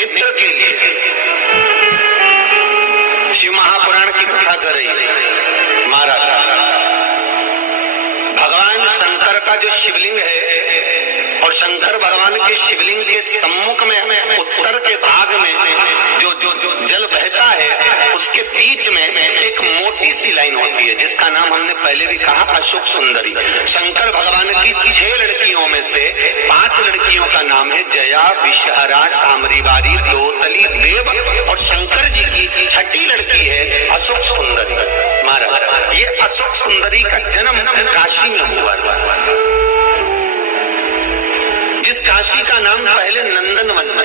नेत्र के लिए शिव महापुराण की कथा कर रही है महाराज। भगवान शंकर का जो शिवलिंग है और शंकर भगवान के शिवलिंग के सम्मुख में उत्तर के भाग में जो जल बहता है उसके बीच में एक मोटी सी लाइन होती है जिसका नाम हमने पहले भी कहा अशोक सुंदरी। शंकर भगवान की 6 लड़कियों में से 5 लड़कियों का नाम है जया, विषहरा, शामरीवारी, दोतली, देव और शंकर जी की 6ठी लड़की है अशोक सुंदरी। महाराज ये अशोक सुंदरी का जन्म काशी में हुआ था, जिस काशी का नाम पहले नंदनवन था।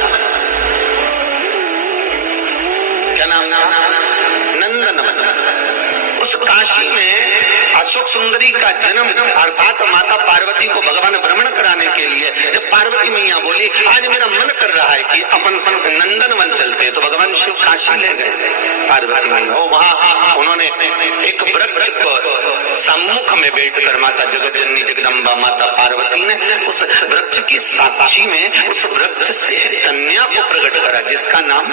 क्या नाम था? नंदनवन। उस काशी में अशोक सुंदरी का जन्म अर्थात माता पार्वती को भगवान भ्रमण कराने के लिए जब पार्वती मैया बोली आज मेरा मन कर रहा है कि अपन नंदनवन चलते, तो भगवान शिव काशी ले गए पार्वती मैया। वहां उन्होंने एक वृक्ष को सम्मुख में बैठकर माता जगत जननी जगदम्बा माता पार्वती ने उस वृक्ष की साक्षी में उस वृक्ष से कन्या को प्रकट करा जिसका नाम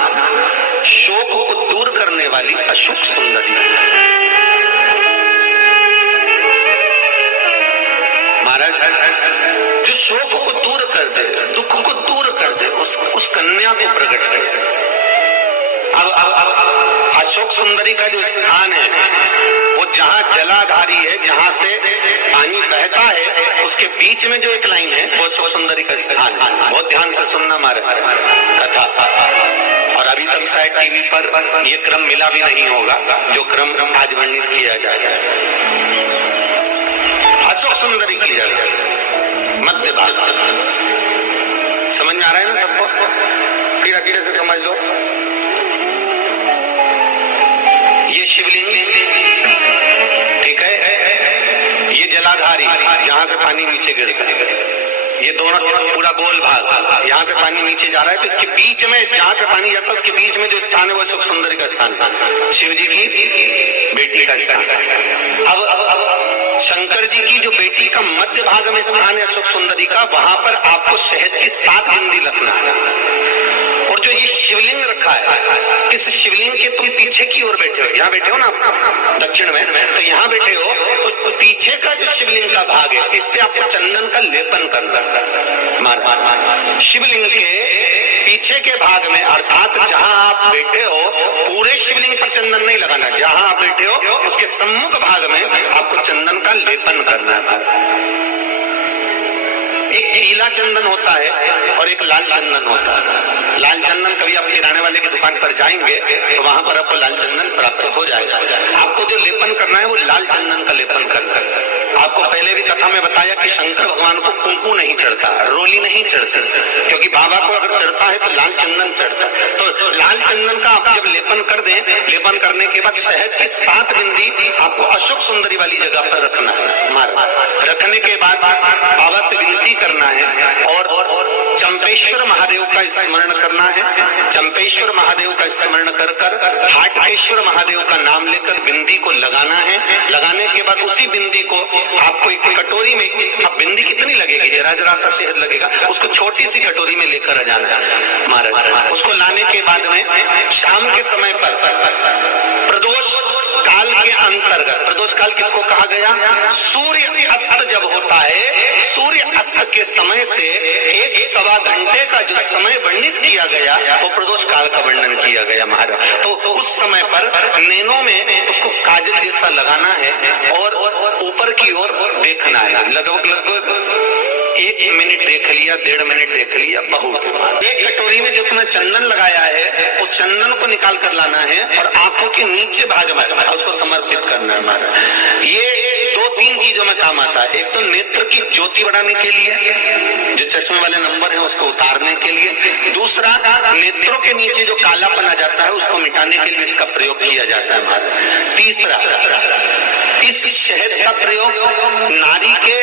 शोक को दूर करने वाली अशोक सुंदरी। महाराज जो शोक को दूर कर दे, दुख को दूर कर दे, उस कन्या को प्रकट करे। अब अशोक सुंदरी का जो स्थान है वो जहाँ जलाधारी है, जहाँ से पानी बहता है, उसके बीच में जो एक लाइन है वो अशोक सुंदरी का स्थान है। बहुत ध्यान से सुनना महाराज कथा। और अभी तक शायद टीवी पर ये क्रम मिला भी नहीं होगा जो क्रम आज वर्णित किया जाएगा। अशोक सुंदरी की जगह मध्य भाग, समझ में आ रहा है ना सबको? फिर अभी से समझ लो। ये शिवलिंग ठीक है, ये जलाधारी जहां से पानी नीचे गिरता है, ये दोनों पूरा गोल भाग यहाँ से पानी नीचे जा रहा है, तो इसके बीच में जहां से पानी जाता है उसके बीच में जो स्थान है वो अशोक सुंदरी का स्थान, शिव जी की बेटी का स्थान। अब शंकर जी की जो बेटी का मध्य भाग में स्थान है अशोक सुंदरी का, वहां पर आपको शहद की 7 बिंदी रखना है। और जो ये शिवलिंग रखा है, इस शिवलिंग के तुम पीछे की ओर बैठे हो, यहाँ बैठे हो ना दक्षिण में, तो यहाँ बैठे हो, तो पीछे का जो शिवलिंग का भाग है इस पे आपको चंदन का लेपन करना है। शिवलिंग के पीछे के भाग में अर्थात जहां आप बैठे हो पूरे शिवलिंग पर चंदन नहीं लगाना, जहां आप बैठे हो उसके सम्मुख भाग में आपको चंदन का लेपन करना है। एक पीला चंदन होता है और एक लाल चंदन होता है। लाल चंदन कभी आप किराने वाले की दुकान पर जाएंगे तो वहां पर आपको लाल चंदन प्राप्त हो जाएगा। आपको जो लेपन करना है वो लाल चंदन का लेपन करना है। आपको पहले भी कथा में बताया कि शंकर भगवान को कुंकू नहीं चढ़ता, रोली नहीं चढ़ती, क्योंकि बाबा को अगर चढ़ता है तो लाल चंदन चढ़ता है। तो लाल चंदन का आप जब लेपन कर दें, लेपन करने के बाद शहद की 7 बिंदी आपको अशोक सुंदरी वाली जगह पर रखना है। मार रखने के बाद बाबा से विनती करना है और चंपेश्वर महादेव का स्मरण करना है। चंपेश्वर महादेव का स्मरण कर कर हाटकेश्वर महादेव का नाम लेकर बिंदी को लगाना है। लगाने के बाद उसी बिंदी को आपको एक कटोरी में, अब बिंदी कितनी लगेगी, जरा जरा सा शहद लगेगा, उसको छोटी सी कटोरी में लेकर जाना है महाराज। उसको लाने के बाद में शाम के समय पर प्रदोष काल के अंतर्गत, प्रदोष काल किसको कहा गया? सूर्य अस्त जब होता है, सूर्य अस्त के समय से 1-1.25 घंटे का जो समय वर्णित किया गया वो प्रदोष काल का वर्णन किया गया महाराज। तो उस समय पर नैनों में उसको काजल जैसा लगाना है और ऊपर की ओर देखना है। लगभग 1 मिनट देख लिया, 1.5 मिनट देख लिया, बहुत। एक कटोरी में जो तुमने चंदन लगाया है उस चंदन को निकाल कर लाना है और आंखों के नीचे भाग में उसको समर्पित करना है महाराज। ये 2-3 चीजों में काम आता है। एक तो नेत्र की ज्योति बढ़ाने के लिए, जो चश्मे वाले नंबर है उसको उतारने के लिए। दूसरा, नेत्रों के नीचे जो कालापन आ जाता है उसको मिटाने के लिए इसका प्रयोग किया जाता है महाराज। तीसरा, इस शहद का प्रयोग नारी के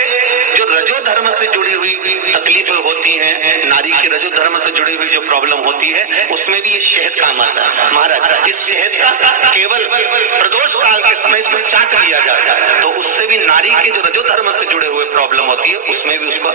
जो रजो धर्म से जुड़ी हुई तकलीफ होती है, नारी के रजो धर्म से जुड़ी हुई जो प्रॉब्लम होती है उसमें भी ये शहद काम आता है महाराज। इस शहद का केवल प्रदोष काल के समय इसको चाट लिया जाता है, तो उससे भी नारी के जो रजो धर्म से जुड़े हुए प्रॉब्लम होती है उसमें भी उसको